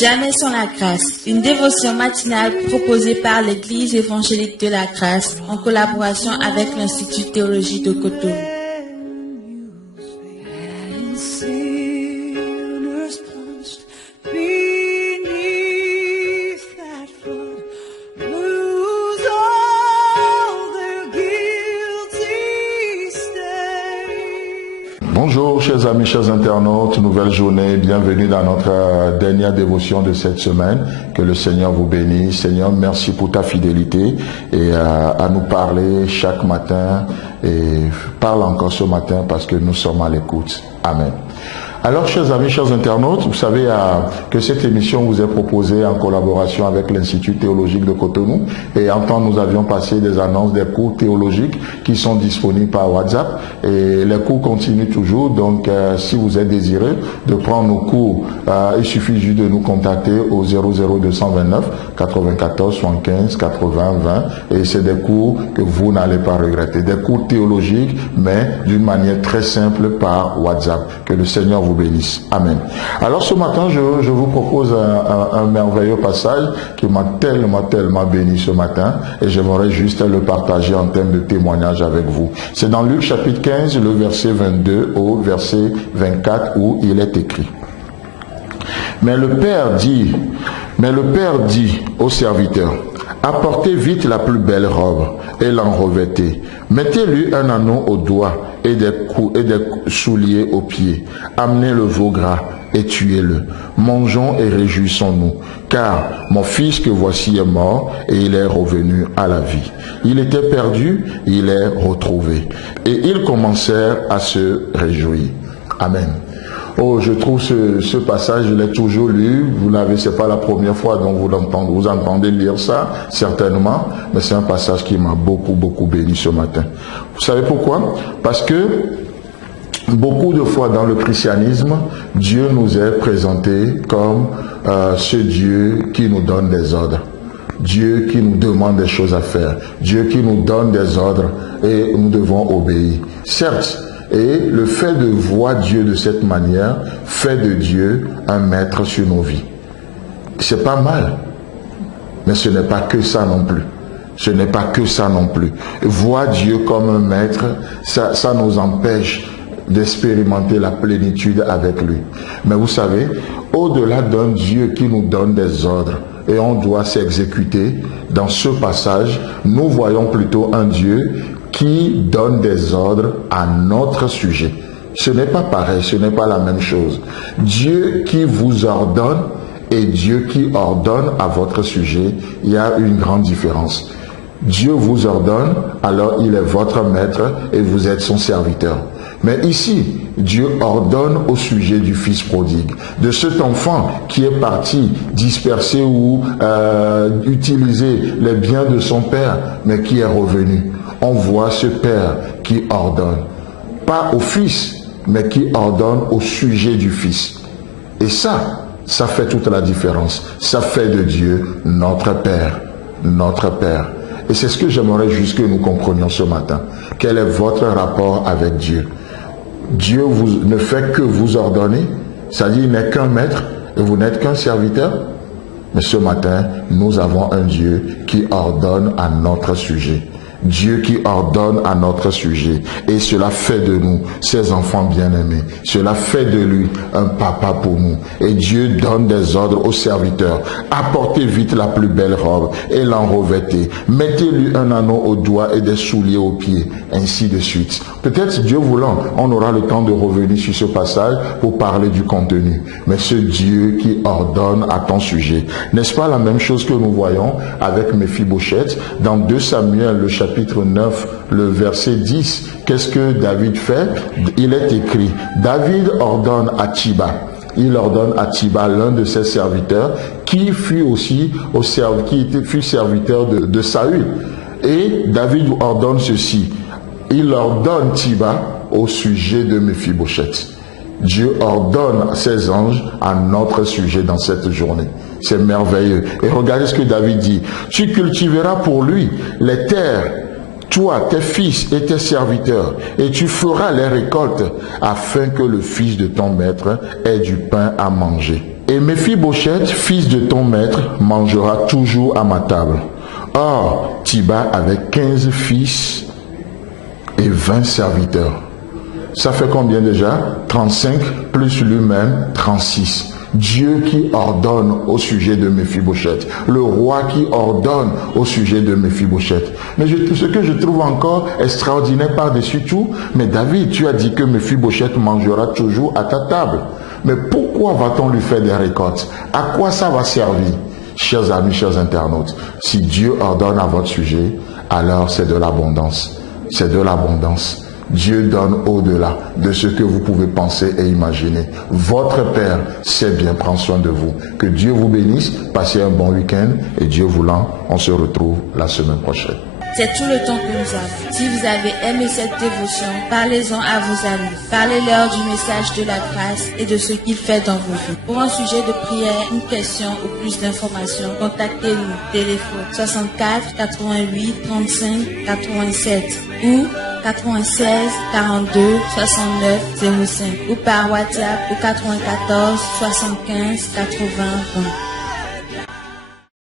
Jamais sans la grâce, une dévotion matinale proposée par l'Église évangélique de la grâce en collaboration avec l'Institut théologique de Cotonou. Bonjour chers amis, chers internautes, nouvelle journée, bienvenue dans notre dernière dévotion de cette semaine. Que le Seigneur vous bénisse. Seigneur, merci pour ta fidélité et à nous parler chaque matin et parle encore ce matin parce que nous sommes à l'écoute. Amen. Alors, chers amis, chers internautes, vous savez que cette émission vous est proposée en collaboration avec l'Institut théologique de Cotonou. Et en temps, nous avions passé des annonces des cours théologiques qui sont disponibles par WhatsApp. Et les cours continuent toujours. Donc, si vous êtes désireux de prendre nos cours, il suffit juste de nous contacter au 00229 94 75 80 20. Et c'est des cours que vous n'allez pas regretter. Des cours théologiques, mais d'une manière très simple par WhatsApp. Que le Seigneur vous bénisse. Amen. Alors ce matin, je vous propose un merveilleux passage qui m'a tellement béni ce matin et j'aimerais juste le partager en termes de témoignage avec vous. C'est dans Luc chapitre 15, le verset 22 au verset 24 où il est écrit. Mais le Père dit au serviteur, apportez vite la plus belle robe et l'en revêtez. Mettez-lui un anneau au doigt et des souliers aux pieds. Amenez le veau gras et tuez-le. Mangeons et réjouissons-nous, car mon fils que voici est mort et il est revenu à la vie. Il était perdu, il est retrouvé. Et ils commencèrent à se réjouir. Amen. Oh, je trouve ce passage, je l'ai toujours lu. C'est pas la première fois dont vous entendez lire ça, certainement. Mais c'est un passage qui m'a beaucoup béni ce matin. Vous savez pourquoi? Parce que beaucoup de fois dans le christianisme, Dieu nous est présenté comme ce Dieu qui nous donne des ordres. Dieu qui nous demande des choses à faire. Dieu qui nous donne des ordres et nous devons obéir. Certes, et le fait de voir Dieu de cette manière fait de Dieu un maître sur nos vies. C'est pas mal, mais ce n'est pas que ça non plus. Ce n'est pas que ça non plus. Voir Dieu comme un maître, ça nous empêche d'expérimenter la plénitude avec lui. Mais vous savez, au-delà d'un Dieu qui nous donne des ordres et on doit s'exécuter, dans ce passage, nous voyons plutôt un Dieu qui donne des ordres à notre sujet. Ce n'est pas pareil, ce n'est pas la même chose. Dieu qui vous ordonne et Dieu qui ordonne à votre sujet, il y a une grande différence. Dieu vous ordonne, alors il est votre maître et vous êtes son serviteur. Mais ici, Dieu ordonne au sujet du fils prodigue, de cet enfant qui est parti disperser ou utiliser les biens de son père, mais qui est revenu. On voit ce père qui ordonne, pas au fils, mais qui ordonne au sujet du fils. Et ça fait toute la différence. Ça fait de Dieu notre Père, notre Père. Et c'est ce que j'aimerais juste que nous comprenions ce matin. Quel est votre rapport avec Dieu? Dieu ne fait que vous ordonner, c'est-à-dire il n'est qu'un maître et vous n'êtes qu'un serviteur. Mais ce matin, nous avons un Dieu qui ordonne à notre sujet. Dieu qui ordonne à notre sujet. Et cela fait de nous ses enfants bien-aimés. Cela fait de lui un papa pour nous. Et Dieu donne des ordres aux serviteurs. Apportez vite la plus belle robe et l'en revêtez. Mettez-lui un anneau au doigt et des souliers aux pieds. Ainsi de suite. Peut-être, Dieu voulant, on aura le temps de revenir sur ce passage pour parler du contenu. Mais ce Dieu qui ordonne à ton sujet. N'est-ce pas la même chose que nous voyons avec Méphibosheth dans 2 Samuel, le chapitre 9, le verset 10. Qu'est-ce que David fait? Il est écrit, David ordonne à Thiba. Il ordonne à Thiba, l'un de ses serviteurs, qui fut aussi fut serviteur de Saül. Et David ordonne ceci. Il ordonne Thiba au sujet de Méphibosheth. Dieu ordonne ses anges à notre sujet dans cette journée. C'est merveilleux. Et regardez ce que David dit. Tu cultiveras pour lui les terres, toi, tes fils et tes serviteurs, et tu feras les récoltes, afin que le fils de ton maître ait du pain à manger. Et Méphibosheth, fils de ton maître, mangera toujours à ma table. Or, Tiba avait 15 fils et 20 serviteurs. Ça fait combien déjà? 35 plus lui-même, 36. Dieu qui ordonne au sujet de Méphibosheth. Le roi qui ordonne au sujet de Méphibosheth. Mais ce que je trouve encore extraordinaire par-dessus tout, mais David, tu as dit que Méphibosheth mangera toujours à ta table. Mais pourquoi va-t-on lui faire des récoltes? À quoi ça va servir? Chers amis, chers internautes, si Dieu ordonne à votre sujet, alors c'est de l'abondance. C'est de l'abondance. Dieu donne au-delà de ce que vous pouvez penser et imaginer. Votre Père sait bien prendre soin de vous. Que Dieu vous bénisse, passez un bon week-end et Dieu voulant, on se retrouve la semaine prochaine. C'est tout le temps que nous avons. Si vous avez aimé cette dévotion, parlez-en à vos amis. Parlez-leur du message de la grâce et de ce qu'il fait dans vos vies. Pour un sujet de prière, une question ou plus d'informations, contactez-nous. Téléphone 64 88 35 87 ou 96 42 69 05 ou par WhatsApp au 94 75 80 20.